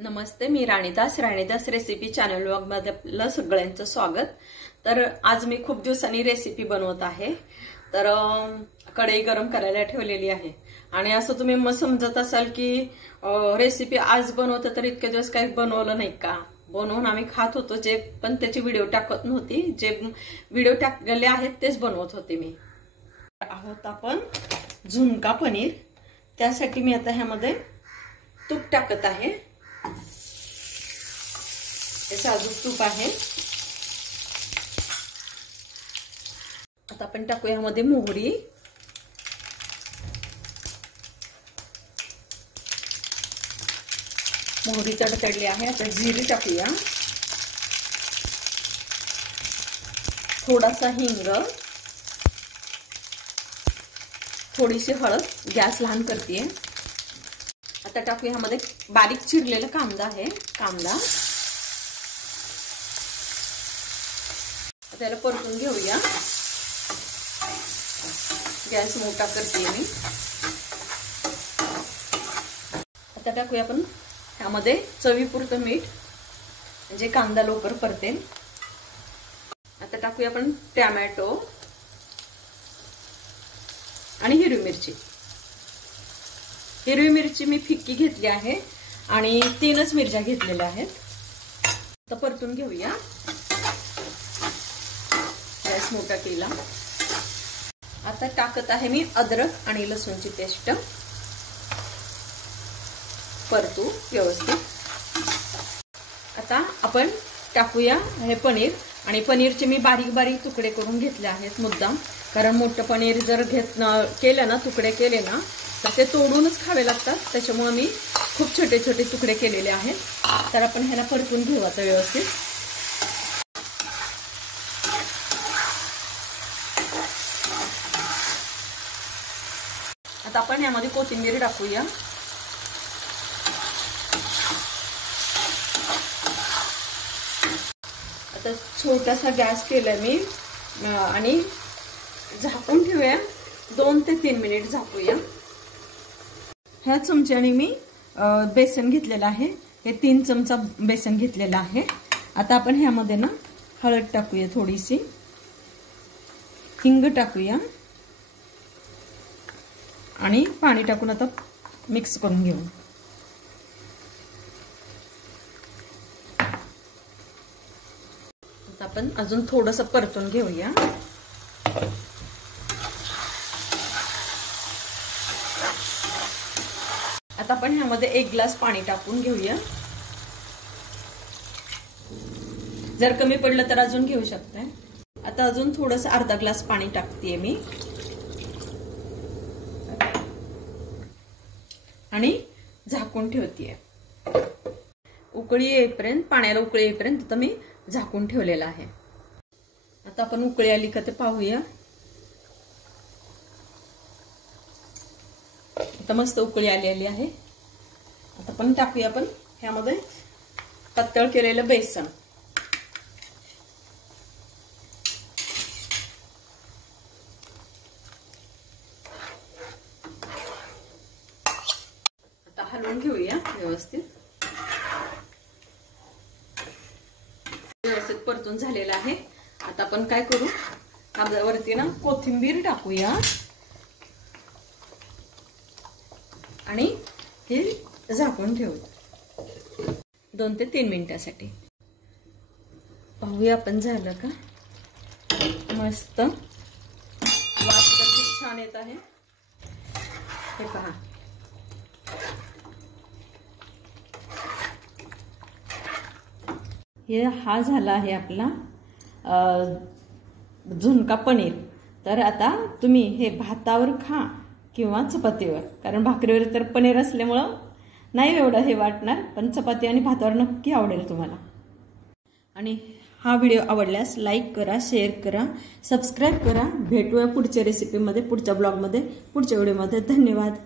नमस्ते, मी राणीदास recipe channel vlog मध्ये आपलं सगळ्यांचं स्वागत। तर आज मी खूप दिवसांनी रेसिपी बनवत आहे। तर कढई गरम करायला ठेवलेली आहे आणि असं तुम्ही मग समजत असाल की रेसिपी आज बनवत तर इतके दिवस काही बनवलं नाही का, बनवून आम्ही खात होतो जे, पण त्याची व्हिडिओ टाकत नव्हती। जे व्हिडिओ टाकलेले आहेत तेच बनवत होते मी। आहोत आपण झुणका पनीर, त्यासाठी मी आता ह्यामध्ये तूप टाकत आहे। साजूक तूप आहे। आता आपण टाकू यामध्ये मोहरी, मोहरी तडतडली आहे। आता जिरे टाकूया, थोडासा हिंग, थोडीशी हळद, गॅस लहान करतेय। आता टाकूया ह्यामध्ये बारीक चिरलेला कांदा आहे, कांदा त्याला परतून घेऊया। गॅस मोठा करते मी। आता टाकूया आपण ह्यामध्ये चवीपुरतं मीठ, म्हणजे कांदा लवकर परतेल। आता टाकूया आपण टोमॅटो आणि हिरवी मिरची। हिरवी मिरची मी फिक्की घेतली आहे आणि 3च मिरच्या घेतलेल्या आहेत। आता परतून घेऊया, गॅस मोठा केला। आता टाकत आहे मी अद्रक आणि लसूणची पेस्ट, परतू व्यवस्थित। आता आपण टाकूया हे पनीर, आणि पनीरचे मी बारीक बारीक तुकडे करून घेतले आहेत मुद्दाम, कारण मोठं पनीर जर केलं ना, तुकडे केले ना तर ते तोडूनच खावे लागतात, त्याच्यामुळे मी खूप छोटे छोटे तुकडे केलेले आहेत। तर आपण ह्याला परतून घेऊ आता व्यवस्थित। आता आपण यामध्ये कोथिंबीर टाकूया। आता छोटासा गॅस केलाय मी आणि झाकून ठेवूया, 2 ते 3 मिनिट झाकूया। ह्या चमच्याने मी बेसन घेतलेलं आहे, हे 3 चमचा बेसन घेतलेलं आहे। आता आपण ह्यामध्ये ना हळद टाकूया, थोडीशी हिंग टाकूया आणि पाणी टाकून आता मिक्स करून घेऊ। आता आपण अजून थोडंसं परतून घेऊया। आता आपण ह्यामध्ये 1 ग्लास पाणी टाकून घेऊया। जर कमी पडलं तर अजून घेऊ शकताय। आता अजून थोडंसं अर्धा ग्लास पाणी टाकतेय मी आणि झाकून ठेवतेय। उकळी येईपर्यंत, पाण्याला उकळी येईपर्यंत आता मी झाकून ठेवलेला आहे। आता आपण उकळी आली का ते पाहूया। आता मस्त उकळी आलेली आहे। आता आपण टाकूया आपण ह्यामध्ये पातळ केलेलं बेसन। आता हलवून घेऊया व्यवस्थित। व्यवस्थित परतून झालेलं आहे। आता आपण काय करू, वरती ना कोथिंबीर टाकूया आणि हे झाकून ठेवू 2 ते 3 मिनिटांसाठी। पाहूया आपण झालं का। मस्त वास तर खूप छान येत आहे, हे पहा। हे हा झाला आहे आपला झुणका पनीर। तर आता तुम्ही हे भातावर खा किंवा चपातीवर, कारण भाकरीवर तर पनीर असल्यामुळं नाही एवढं हे वाटणार, पण चपाती आणि भातावर नक्की आवडेल तुम्हाला। आणि हा व्हिडिओ आवडल्यास लाईक करा, शेअर करा, सबस्क्राईब करा। भेटूया पुढच्या रेसिपीमध्ये, पुढच्या ब्लॉगमध्ये, पुढच्या व्हिडिओमध्ये। धन्यवाद।